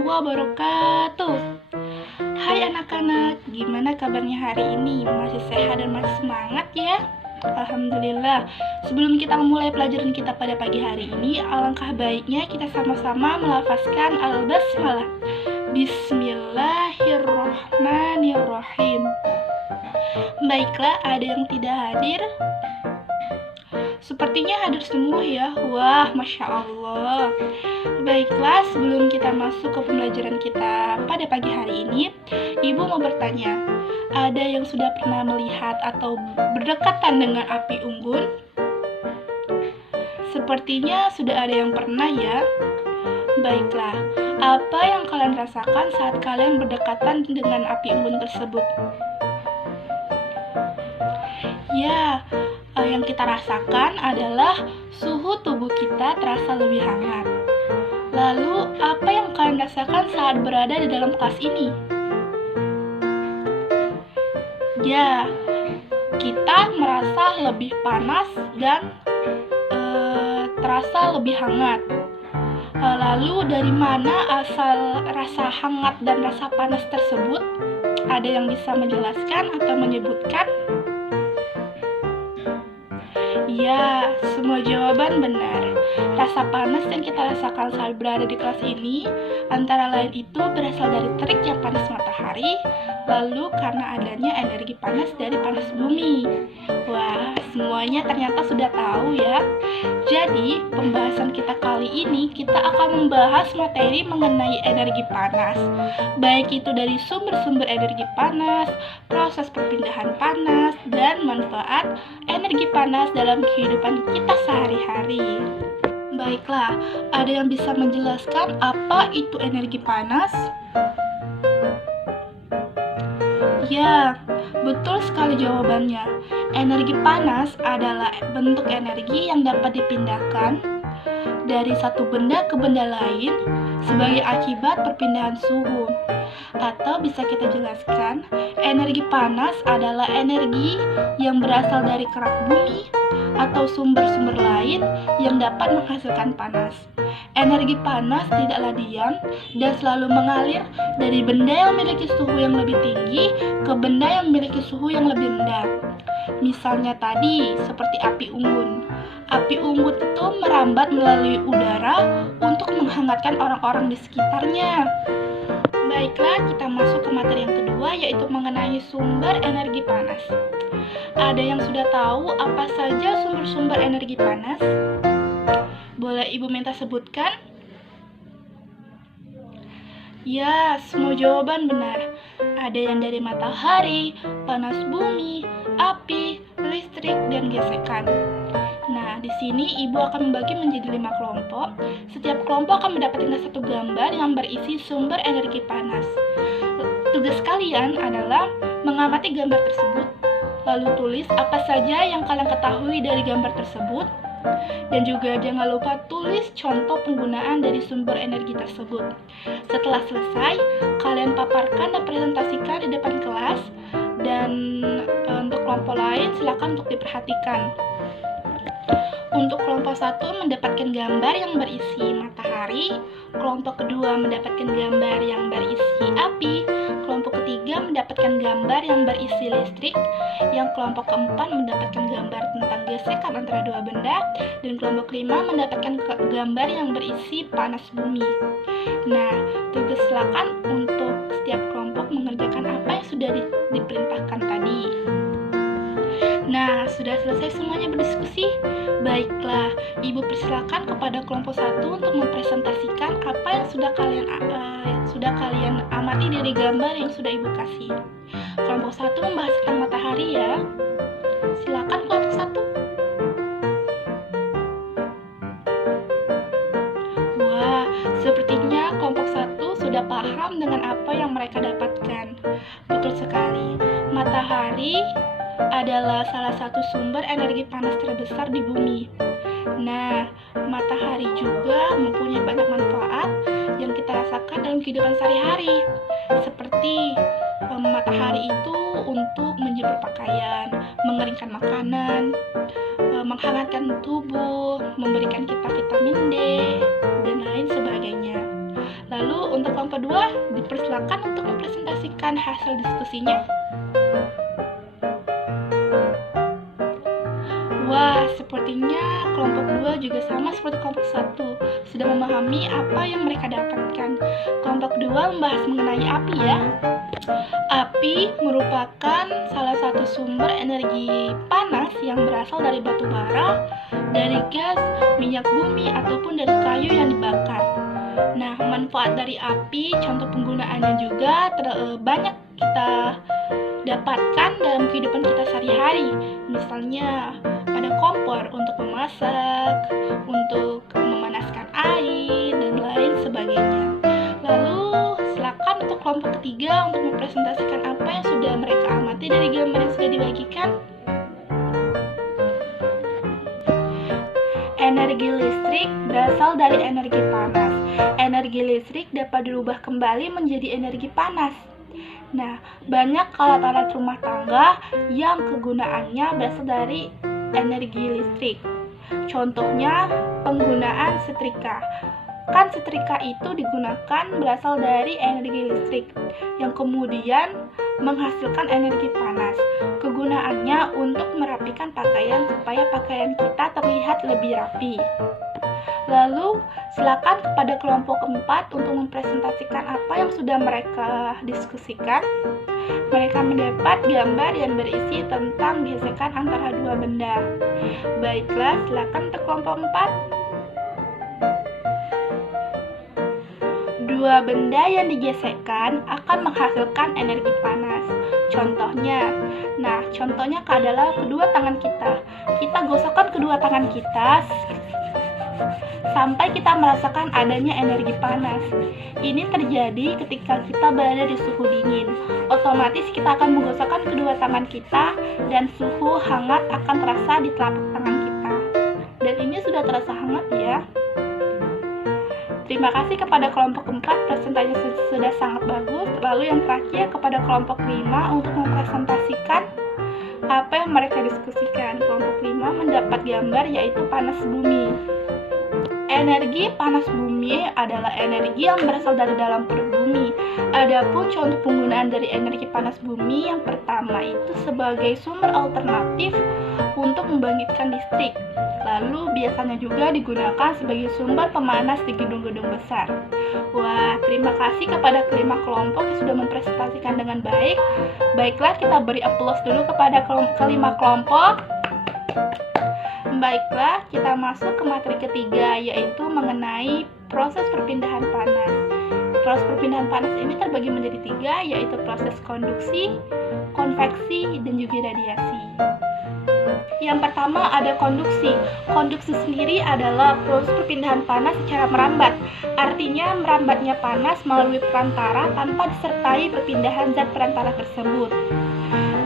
wabarakatuh. Hai anak-anak, gimana kabarnya hari ini? Masih sehat dan masih semangat ya? Alhamdulillah. Sebelum kita memulai pelajaran kita pada pagi hari ini, alangkah baiknya kita sama-sama melafazkan al-basmalah. Bismillahirrahmanirrahim. Baiklah, ada yang tidak hadir? Sepertinya hadir semua ya. Wah, Masya Allah. Baiklah, sebelum kita masuk ke pembelajaran kita pada pagi hari ini, Ibu mau bertanya, ada yang sudah pernah melihat atau berdekatan dengan api unggun? Sepertinya sudah ada yang pernah ya. Baiklah, apa yang kalian rasakan saat kalian berdekatan dengan api unggun tersebut? Ya, yang kita rasakan adalah suhu tubuh kita terasa lebih hangat. Lalu, apa yang kalian rasakan saat berada di dalam kelas ini? Ya, kita merasa lebih panas dan terasa lebih hangat. Lalu, dari mana asal rasa hangat dan rasa panas tersebut? Ada yang bisa menjelaskan atau menyebutkan? Ya, semua jawaban benar. Rasa panas yang kita rasakan saat berada di kelas ini antara lain itu berasal dari teriknya panas matahari, lalu karena adanya energi panas dari panas bumi. Wah, semuanya ternyata sudah tahu ya. Jadi, pembahasan kita kali ini kita akan membahas materi mengenai energi panas. Baik itu dari sumber-sumber energi panas, proses perpindahan panas, dan manfaat energi panas dalam kehidupan kita sehari-hari. Baiklah, ada yang bisa menjelaskan apa itu energi panas? Ya, betul sekali jawabannya. Energi panas adalah bentuk energi yang dapat dipindahkan dari satu benda ke benda lain sebagai akibat perpindahan suhu. Atau bisa kita jelaskan, energi panas adalah energi yang berasal dari kerak bumi atau sumber-sumber lain yang dapat menghasilkan panas. Energi panas tidaklah diam dan selalu mengalir dari benda yang memiliki suhu yang lebih tinggi ke benda yang memiliki suhu yang lebih rendah. Misalnya tadi, seperti api unggun. Api unggun itu merambat melalui udara untuk menghangatkan orang-orang di sekitarnya. Baiklah, kita masuk ke materi yang kedua, yaitu mengenai sumber energi panas. Ada yang sudah tahu apa saja sumber-sumber energi panas? Boleh Ibu minta sebutkan? Ya, semua jawaban benar. Ada yang dari matahari, panas bumi, api, listrik, dan gesekan. Nah, di sini Ibu akan membagi menjadi 5 kelompok. Setiap kelompok akan mendapatkan satu gambar yang berisi sumber energi panas. Tugas kalian adalah mengamati gambar tersebut, lalu tulis apa saja yang kalian ketahui dari gambar tersebut, dan juga jangan lupa tulis contoh penggunaan dari sumber energi tersebut. Setelah selesai, kalian paparkan dan presentasikan di depan kelas, dan untuk kelompok lain silakan untuk diperhatikan. Untuk kelompok 1 mendapatkan gambar yang berisi matahari, kelompok kedua mendapatkan gambar yang berisi api, kelompok ketiga mendapatkan gambar yang berisi listrik, yang kelompok keempat mendapatkan gambar tentang gesekan antara dua benda, dan kelompok kelima mendapatkan gambar yang berisi panas bumi. Nah, tugas silakan untuk setiap kelompok mengerjakan apa yang sudah diperintahkan tadi. Nah, sudah selesai semuanya berdiskusi? Baiklah, Ibu persilakan kepada kelompok 1 untuk mempresentasikan apa yang sudah kalian amati dari gambar yang sudah Ibu kasih. Kelompok 1 membahas tentang matahari ya. Silakan kelompok 1. Wah, sepertinya kelompok 1 sudah paham dengan apa yang mereka dapatkan. Betul sekali. Matahari adalah salah satu sumber energi panas terbesar di bumi. Nah, matahari juga mempunyai banyak manfaat yang kita rasakan dalam kehidupan sehari-hari. Seperti matahari itu untuk menjemur pakaian, mengeringkan makanan, menghangatkan tubuh, memberikan kita vitamin D, dan lain sebagainya. Lalu untuk kelompok 2 dipersilakan untuk mempresentasikan hasil diskusinya. Wah, sepertinya kelompok 2 juga sama seperti kelompok 1, sudah memahami apa yang mereka dapatkan. Kelompok 2 membahas mengenai api ya. Api merupakan salah satu sumber energi panas yang berasal dari batu bara, dari gas, minyak bumi, ataupun dari kayu yang dibakar. Nah, manfaat dari api, contoh penggunaannya juga banyak kita dapatkan dalam kehidupan kita sehari-hari. Misalnya pada kompor untuk memasak, untuk memanaskan air, dan lain sebagainya. Lalu silakan untuk kelompok ketiga untuk mempresentasikan apa yang sudah mereka amati dari gambar yang sudah dibagikan. Energi listrik berasal dari energi panas. Energi listrik dapat dirubah kembali menjadi energi panas. Nah, banyak alat-alat rumah tangga yang kegunaannya berasal dari energi listrik. Contohnya, penggunaan setrika. Kan setrika itu digunakan berasal dari energi listrik yang kemudian menghasilkan energi panas. Kegunaannya untuk merapikan pakaian supaya pakaian kita terlihat lebih rapi. Lalu, silakan kepada kelompok 4 untuk mempresentasikan apa yang sudah mereka diskusikan. Mereka mendapat gambar yang berisi tentang gesekan antara dua benda. Baiklah, silakan untuk kelompok 4. Dua benda yang digesekkan akan menghasilkan energi panas. Contohnya adalah kedua tangan kita. Kita gosokkan kedua tangan kita sampai kita merasakan adanya energi panas. Ini terjadi ketika kita berada di suhu dingin. Otomatis kita akan menggosokkan kedua tangan kita dan suhu hangat akan terasa di telapak tangan kita. Dan ini sudah terasa hangat ya. Terima kasih kepada kelompok 4, presentasinya sudah sangat bagus. Lalu yang terakhir kepada kelompok 5 untuk mempresentasikan apa yang mereka diskusikan. Kelompok 5 mendapat gambar yaitu panas bumi. Energi panas bumi adalah energi yang berasal dari dalam perut bumi. Adapun contoh penggunaan dari energi panas bumi yang pertama itu sebagai sumber alternatif untuk membangkitkan listrik. Lalu biasanya juga digunakan sebagai sumber pemanas di gedung-gedung besar. Wah, terima kasih kepada kelima kelompok yang sudah mempresentasikan dengan baik. Baiklah, kita beri aplaus dulu kepada kelima kelompok. Baiklah, kita masuk ke materi ketiga, yaitu mengenai proses perpindahan panas. Proses perpindahan panas ini terbagi menjadi 3, yaitu proses konduksi, konveksi, dan juga radiasi. Yang pertama ada konduksi. Konduksi sendiri adalah proses perpindahan panas secara merambat. Artinya merambatnya panas melalui perantara tanpa disertai perpindahan zat perantara tersebut.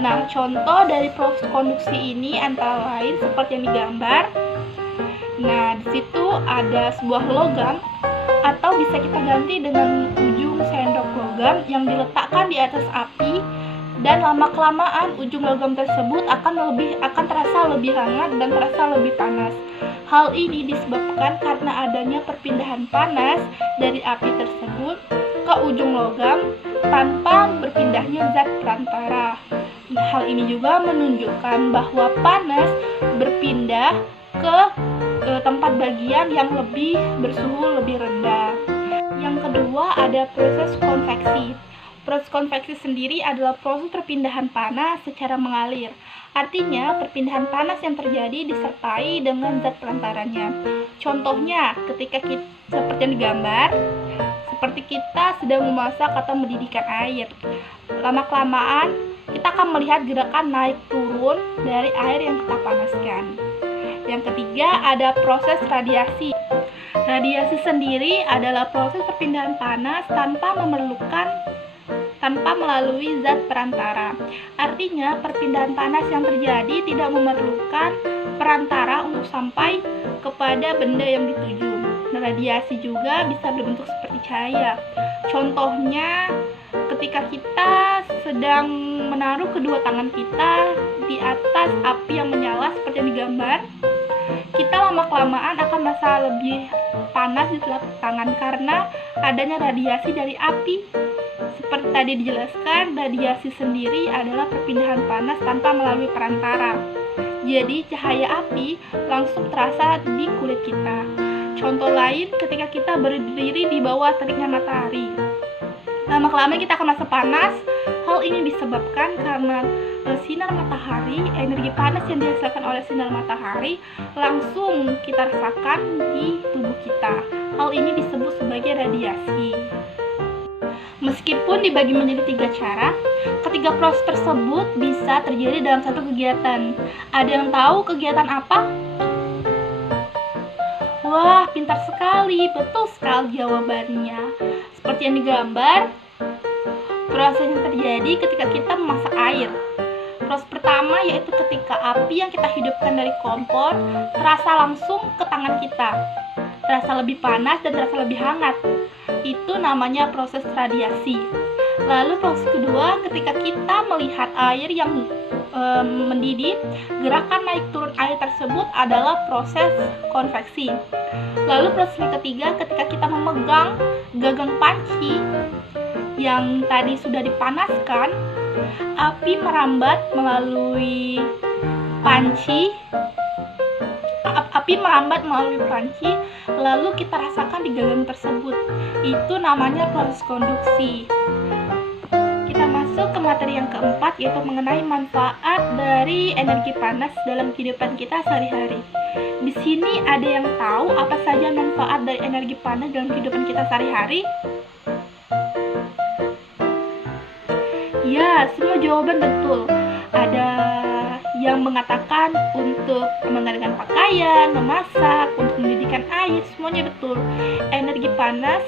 Nah, contoh dari proses konduksi ini antara lain seperti yang digambar. Nah, di situ ada sebuah logam atau bisa kita ganti dengan ujung sendok logam yang diletakkan di atas api, dan lama-kelamaan ujung logam tersebut akan terasa lebih hangat dan terasa lebih panas. Hal ini disebabkan karena adanya perpindahan panas dari api tersebut ke ujung logam tanpa berpindahnya zat perantara. Hal ini juga menunjukkan bahwa panas berpindah ke tempat bagian yang lebih bersuhu lebih rendah. Yang kedua ada proses konveksi. Proses konveksi sendiri adalah proses perpindahan panas secara mengalir. Artinya, perpindahan panas yang terjadi disertai dengan zat perantaranya. Contohnya, ketika kita seperti yang digambar, seperti kita sedang memasak atau mendidihkan air. Lama-kelamaan, kita akan melihat gerakan naik turun dari air yang kita panaskan. Yang ketiga, ada proses radiasi. Radiasi sendiri adalah proses perpindahan panas tanpa melalui zat perantara. Artinya, perpindahan panas yang terjadi tidak memerlukan perantara untuk sampai kepada benda yang dituju. Radiasi juga bisa berbentuk seperti cahaya. Contohnya, ketika kita sedang menaruh kedua tangan kita di atas api yang menyala seperti yang digambar, kita lama-kelamaan akan merasa lebih panas di telapak tangan karena adanya radiasi dari api. Seperti tadi dijelaskan, radiasi sendiri adalah perpindahan panas tanpa melalui perantara. Jadi cahaya api langsung terasa di kulit kita. Contoh lain, ketika kita berdiri di bawah teriknya matahari, lama-kelamaan kita akan merasa panas. Hal ini disebabkan karena sinar matahari, energi panas yang dihasilkan oleh sinar matahari langsung kita rasakan di tubuh kita. Hal ini disebut sebagai radiasi. Meskipun dibagi menjadi 3 cara, ketiga proses tersebut bisa terjadi dalam satu kegiatan. Ada yang tahu kegiatan apa? Wah, pintar sekali, betul sekali jawabannya. Seperti yang digambar, proses yang terjadi ketika kita memasak air. Proses pertama yaitu ketika api yang kita hidupkan dari kompor terasa langsung ke tangan kita, terasa lebih panas dan terasa lebih hangat. Itu namanya proses radiasi. Lalu proses kedua, ketika kita melihat air yang mendidih, gerakan naik turun air tersebut adalah proses konveksi. Lalu proses yang ketiga, ketika kita memegang gagang panci yang tadi sudah dipanaskan, api merambat melalui panci. Lalu kita rasakan di gagang tersebut. Itu namanya proses konduksi. Kita masuk ke materi yang keempat, yaitu mengenai manfaat dari energi panas dalam kehidupan kita sehari-hari. Di sini ada yang tahu apa saja manfaat dari energi panas dalam kehidupan kita sehari-hari? Ya, semua jawaban betul. Ada yang mengatakan untuk mengeringkan pakaian, memasak, untuk mendidihkan air, semuanya betul. Energi panas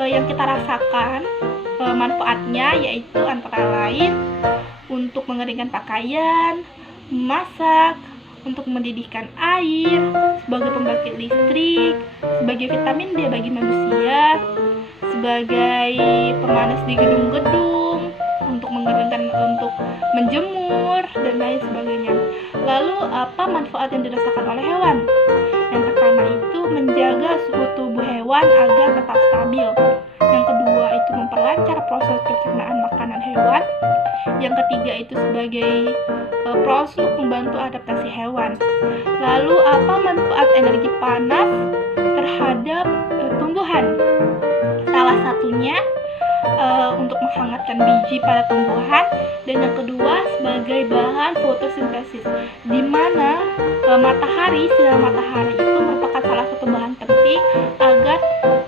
yang kita rasakan manfaatnya yaitu antara lain untuk mengeringkan pakaian, memasak, untuk mendidihkan air, sebagai pembangkit listrik, sebagai vitamin D bagi manusia, sebagai pemanas di gedung-gedung, untuk mengeringkan, untuk menjemur, dan lain sebagainya. Lalu apa manfaat yang dirasakan oleh hewan? Yang pertama itu menjaga suhu tubuh hewan agar tetap stabil. Yang kedua itu memperlancar proses pencernaan makanan hewan. Yang ketiga itu sebagai proses untuk membantu adaptasi hewan. Lalu apa manfaat energi panas terhadap tumbuhan? Salah satunya untuk menghangatkan biji pada tumbuhan, dan yang kedua sebagai bahan fotosintesis, di mana sinar matahari itu merupakan salah satu bahan penting agar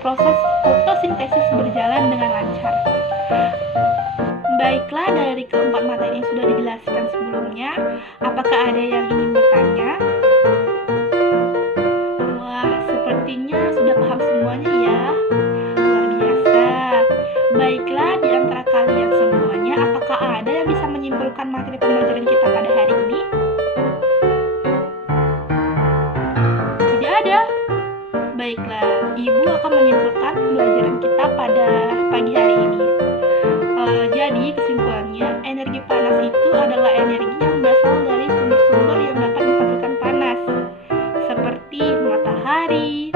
proses fotosintesis berjalan dengan lancar. Baiklah, dari keempat materi yang sudah dijelaskan sebelumnya, apakah ada yang ingin bertanya? Wah, sepertinya sudah paham semuanya ya. Luar biasa. Baiklah, di antara kalian semuanya, apakah ada yang bisa menyimpulkan materi pembelajaran kita pada hari ini? Tidak ada? Baiklah, Ibu akan menyimpulkan pembelajaran kita pada pagi hari ini. Jadi, kesimpulannya, energi panas itu adalah energi yang berasal dari sumber-sumber yang dapat menghasilkan panas, seperti matahari,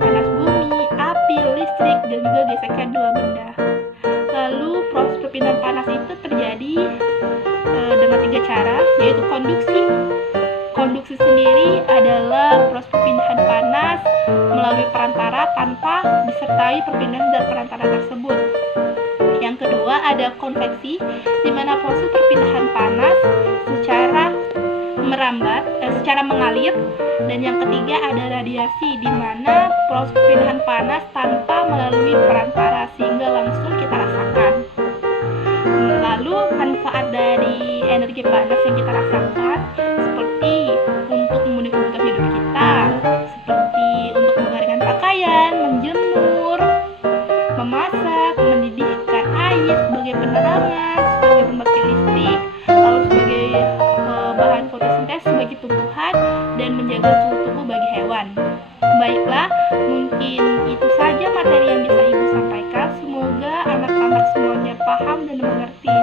panas bumi, api, listrik, dan juga gesekan dua benda. Lalu proses perpindahan panas itu terjadi dengan 3 cara, yaitu konduksi. Konduksi sendiri adalah proses perpindahan panas melalui perantara tanpa disertai perpindahan zat perantara tersebut. Yang kedua ada konveksi, di mana proses perpindahan panas secara mengalir. Dan yang ketiga ada radiasi, di mana proses perpindahan panas tanpa melalui perantara sehingga langsung kita rasakan. Lalu manfaat dari energi panas yang kita rasakan seperti untuk memudahkan kebutuhan hidup kita, seperti untuk mengeringkan pakaian, menjemur, memasak, mendidihkan air sebagai penerangan, sebagai pembangkit listrik, lalu sebagai bahan fotosintesis bagi tumbuhan, dan menjaga suhu tubuh bagi hewan. Baiklah, mungkin itu saja materi yang bisa Ibu sampaikan. Semoga anak-anak semuanya paham dan mengerti.